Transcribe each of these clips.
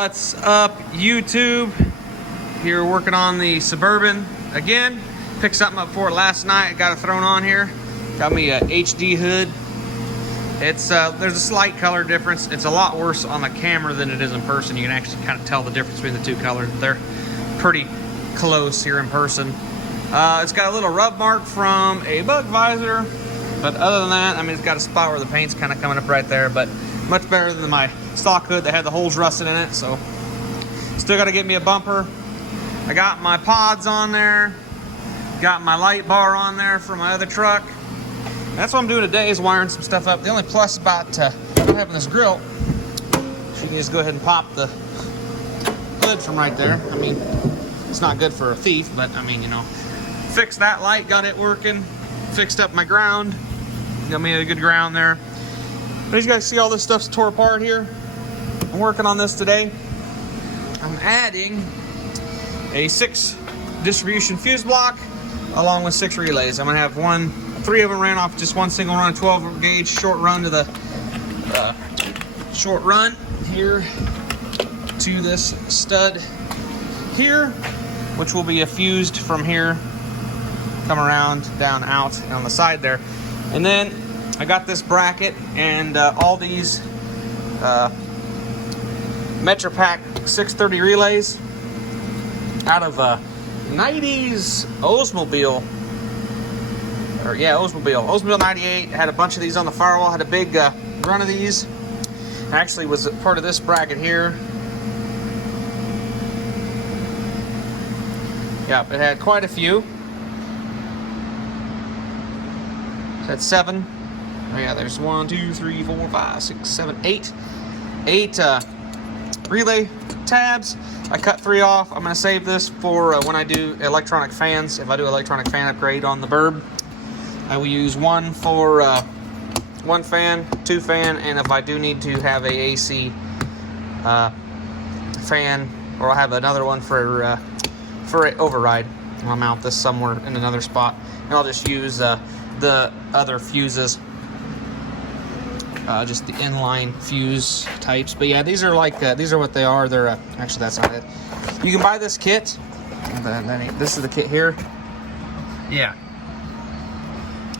What's up, YouTube? Here working on the Suburban again. Picked something up for it last night. Got it thrown on here. Got me a HD hood. It's there's a slight color difference. It's a lot worse on the camera than it is in person. You can actually kind of tell the difference between the two colors. They're pretty close here in person. It's got a little rub mark from a bug visor, but other than that, I mean, it's got a spot where the paint's kind of coming up right there, but much better than my stock hood that had the holes rusted in it. So still got to get me a bumper. I got my pods on there, got my light bar on there for my other truck. That's what I'm doing today, is wiring some stuff up. The only plus about not having this grill, you can just go ahead and pop the hood from right there. I mean, it's not good for a thief, but I mean, you know, fixed that light, got it working, fixed up my ground, got me a good ground there. But as you guys see, all this stuff's tore apart here. I'm working on this today. I'm adding a 6 distribution fuse block along with 6 relays. I'm gonna have 3 of them ran off just one single run, 12 gauge short run to the short run here to this stud here, which will be a fused from here, come around, down, out, and on the side there. And then I got this bracket and all these MetroPack 630 relays out of 90s Oldsmobile. Oldsmobile 98. Had a bunch of these on the firewall. Had a big run of these. Actually was part of this bracket here. Yep, it had quite a few. It had 7. Oh yeah, there's 1, 2, 3, 4, 5, 6, 7, 8. 8 relay tabs. I cut 3 off. I'm going to save this for when I do electronic fans. If I do electronic fan upgrade on the Burb, I will use 1 for 1 fan, 2 fan, and if I do need to have a AC fan, or I'll have another one for an override. I'll mount this somewhere in another spot, and I'll just use the other fuses. Just the inline fuse types. But yeah, these are like these are what they are. They're actually, that's not it. You can buy this kit. This is the kit here. Yeah,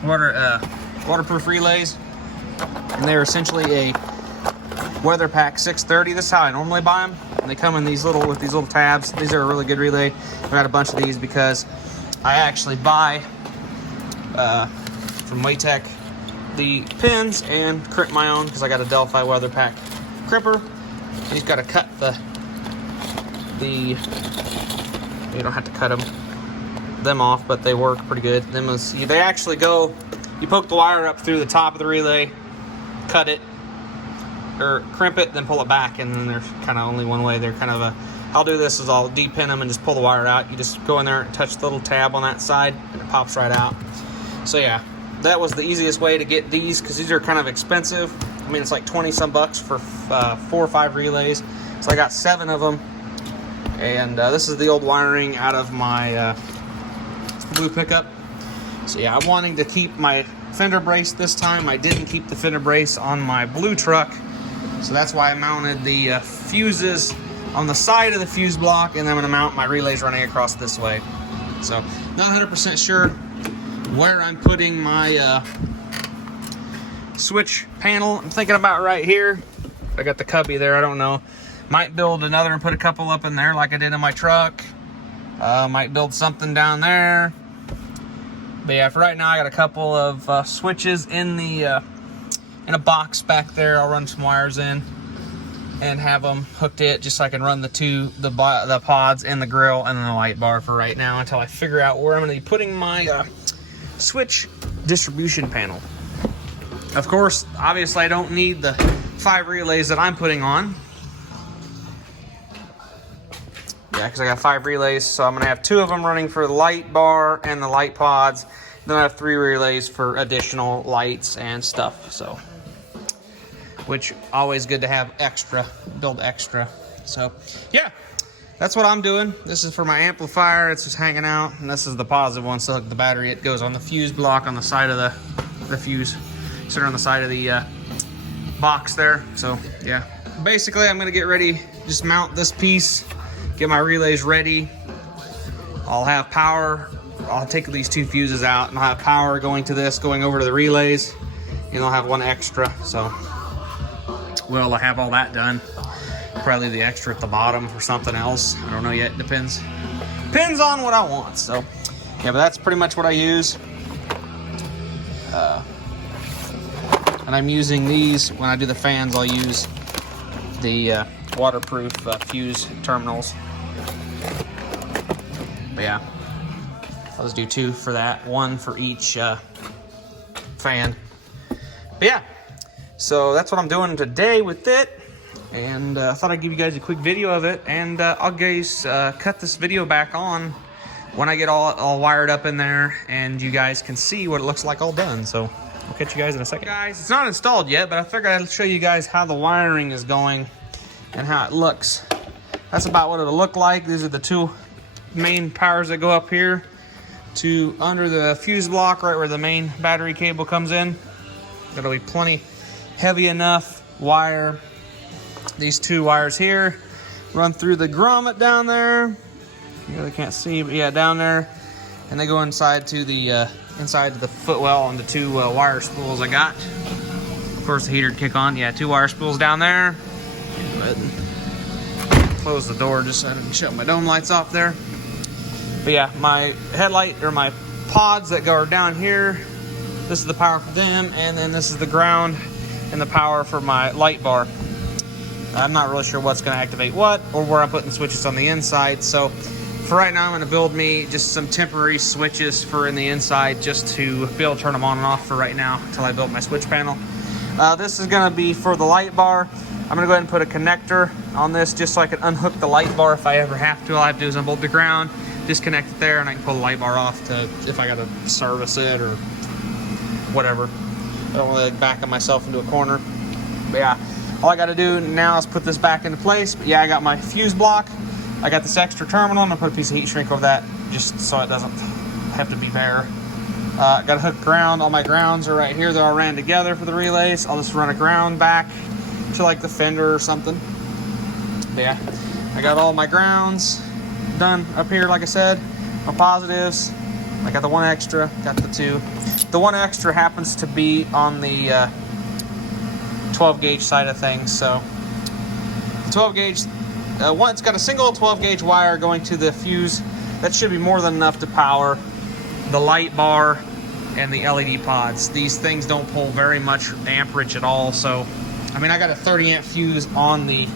waterproof relays, and they're essentially a WeatherPack 630. This is how I normally buy them. And they come in these with these little tabs. These are a really good relay. I got a bunch of these because I actually buy from Waytech the pins and crimp my own, because I got a Delphi WeatherPack crimper. You just got to cut you don't have to cut them off, but they work pretty good. They actually go, you poke the wire up through the top of the relay, cut it or crimp it, then pull it back, and then there's kind of only one way. They're kind of I'll do this is I'll de-pin them and just pull the wire out. You just go in there and touch the little tab on that side and it pops right out. So yeah, that was the easiest way to get these, because these are kind of expensive. I mean, it's like 20 some bucks for 4 or 5 relays. So I got 7 of them. And this is the old wiring out of my blue pickup. So yeah, I'm wanting to keep my fender brace this time. I didn't keep the fender brace on my blue truck. So that's why I mounted the fuses on the side of the fuse block, and I'm going to mount my relays running across this way. So not 100% sure where I'm putting my switch panel. I'm thinking about right here. I got the cubby there. I don't know. Might build another and put a couple up in there like I did in my truck. Might build something down there. But yeah, for right now I got a couple of switches in a box back there. I'll run some wires in and have them hooked it, just so I can run the pods and the grill and then the light bar for right now, until I figure out where I'm going to be putting my switch distribution panel. Of course, obviously I don't need the 5 relays that I'm putting on. Yeah, because I got 5 relays, so I'm going to have 2 of them running for the light bar and the light pods. Then I have 3 relays for additional lights and stuff. So, which always good to have extra, build extra. So yeah, that's what I'm doing. This is for my amplifier. It's just hanging out, and this is the positive one. So the battery, it goes on the fuse block on the side of the fuse, sort of on the side of the box there. So yeah, basically I'm gonna get ready just mount this piece, get my relays ready. I'll have power. I'll take these 2 fuses out and I'll have power going to this, going over to the relays, and I'll have 1 extra. So we'll have all that done. Probably the extra at the bottom for something else. I don't know yet. Depends on what I want. So yeah, but that's pretty much what I use. And I'm using these when I do the fans. I'll use the waterproof fuse terminals. But yeah, I'll just do 2 for that, 1 for each fan. But yeah, so that's what I'm doing today with it. And I thought I'd give you guys a quick video of it, and I'll guys cut this video back on when I get all wired up in there, and you guys can see what it looks like all done. So I'll catch you guys in a second. Guys, it's not installed yet, but I figured I'd show you guys how the wiring is going and how it looks. That's about what it'll look like. These are the 2 main powers that go up here to under the fuse block, right where the main battery cable comes in. That'll be plenty heavy enough wire. These 2 wires here run through the grommet down there. You really can't see, but yeah, down there, and they go inside to the footwell on the 2 wire spools I got. Of course, the heater would kick on. Yeah, 2 wire spools down there. Close the door just so I didn't shut my dome lights off there. But yeah, my headlight or my pods that go down here. This is the power for them, and then this is the ground and the power for my light bar. I'm not really sure what's going to activate what or where I'm putting switches on the inside. So for right now, I'm going to build me just some temporary switches for in the inside just to be able to turn them on and off for right now until I build my switch panel. This is going to be for the light bar. I'm going to go ahead and put a connector on this just so I can unhook the light bar if I ever have to. All I have to do is unbolt the ground, disconnect it there, and I can pull the light bar off to if I got to service it or whatever. I don't really back myself into a corner. But yeah. All I got to do now is put this back into place. But yeah, I got my fuse block. I got this extra terminal. I'm going to put a piece of heat shrink over that just so it doesn't have to be bare. Got to hook ground. All my grounds are right here. They're all ran together for the relays. I'll just run a ground back to like the fender or something. But yeah, I got all my grounds done up here, like I said. My positives. I got the 1 extra. Got the 2. The 1 extra happens to be on the 12 gauge side of things. So the 12 gauge, it's got a single 12 gauge wire going to the fuse. That should be more than enough to power the light bar and the LED pods. These things don't pull very much amperage at all. So I mean, I got a 30 amp fuse on the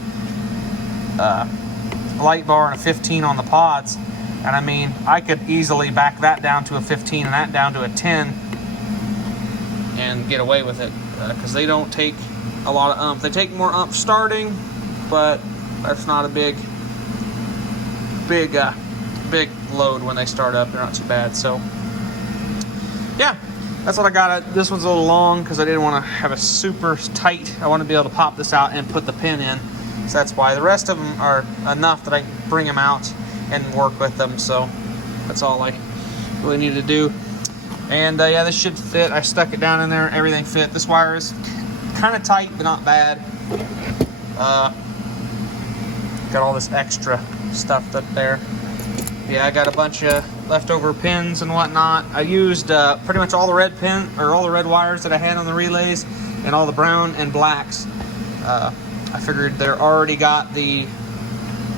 light bar and a 15 on the pods, and I mean, I could easily back that down to a 15 and that down to a 10 and get away with it, because they don't take a lot of umph. They take more umph starting, but that's not a big load when they start up. They're not too bad. So yeah, that's what I got. This one's a little long because I didn't want to have a super tight. I want to be able to pop this out and put the pin in. So that's why. The rest of them are enough that I can bring them out and work with them. So that's all I really need to do. And yeah, this should fit. I stuck it down in there. Everything fit. This wire is kind of tight, but not bad. Got all this extra stuff up there. Yeah, I got a bunch of leftover pins and whatnot. I used pretty much all the red all the red wires that I had on the relays, and all the brown and blacks. I figured they're already got the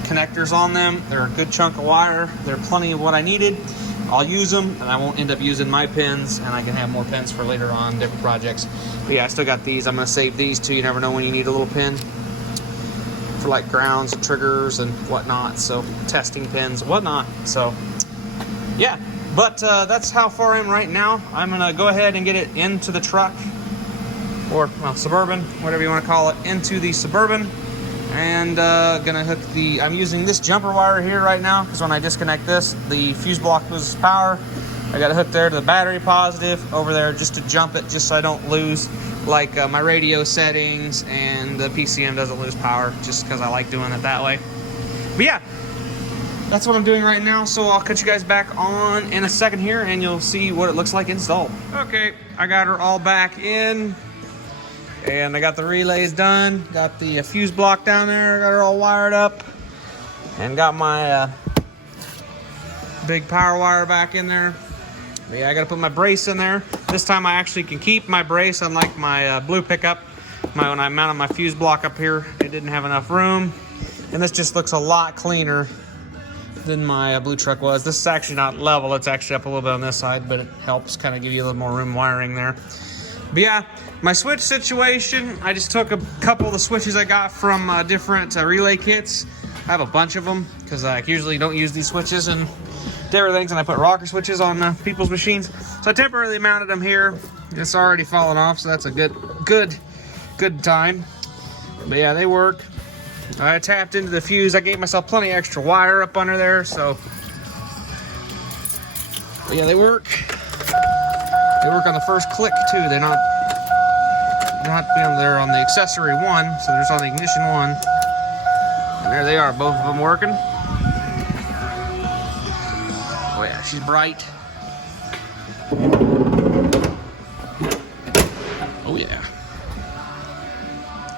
connectors on them. They're a good chunk of wire. They're plenty of what I needed. I'll use them, and I won't end up using my pins, and I can have more pins for later on, different projects. But yeah, I still got these. I'm going to save these too. You never know when you need a little pin for like grounds and triggers and whatnot. So testing pins and whatnot. So yeah, but that's how far I am right now. I'm going to go ahead and get it into the truck, or well, Suburban, whatever you want to call it, into the Suburban. And gonna hook I'm using this jumper wire here right now, because when I disconnect this, the fuse block loses power. I got to hook there to the battery positive over there just to jump it, just so I don't lose like my radio settings, and the PCM doesn't lose power, just because I like doing it that way. But yeah, that's what I'm doing right now. So I'll cut you guys back on in a second here, and you'll see what it looks like installed. Okay, I got her all back in. And I got the relays done. Got the fuse block down there. Got it all wired up. And got my big power wire back in there. But yeah, I got to put my brace in there. This time I actually can keep my brace, unlike my blue pickup. When I mounted my fuse block up here, it didn't have enough room. And this just looks a lot cleaner than my blue truck was. This is actually not level. It's actually up a little bit on this side, but it helps kind of give you a little more room wiring there. But yeah, my switch situation, I just took a couple of the switches I got from different relay kits. I have a bunch of them because I usually don't use these switches and different things, and I put rocker switches on people's machines. So I temporarily mounted them here. It's already fallen off, so that's a good time. But yeah, they work. I tapped into the fuse. I gave myself plenty of extra wire up under there, so but yeah, they work. They work on the first click too. They're not they're on the accessory one, so there's on the ignition one. And there they are, both of them working. Oh yeah, she's bright. Oh yeah.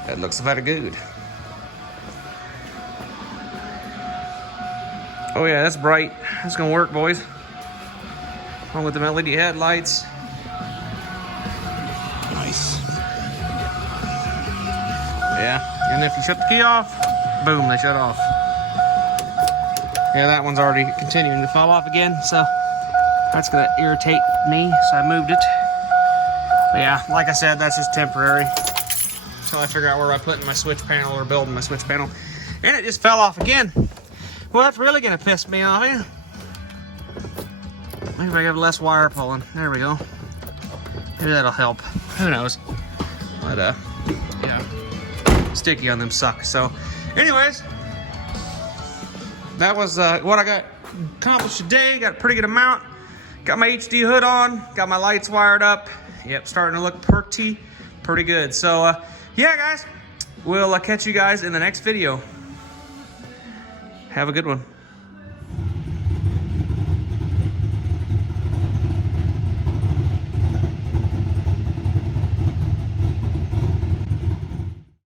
That looks very good. Oh yeah, that's bright. That's gonna work, boys. Along with the LED headlights. Nice. Yeah, and if you shut the key off, boom, they shut off. Yeah, that one's already continuing to fall off again, so that's gonna irritate me, so I moved it. But yeah, like I said, that's just temporary until I figure out where I'm putting my switch panel or building my switch panel. And it just fell off again. Well, that's really gonna piss me off, eh? Maybe if I have less wire pulling. There we go. Maybe that'll help. Who knows? But yeah, sticky on them suck. So, anyways, that was what I got accomplished today. Got a pretty good amount. Got my HD hood on. Got my lights wired up. Yep, starting to look pretty good. So, yeah, guys, we'll catch you guys in the next video. Have a good one.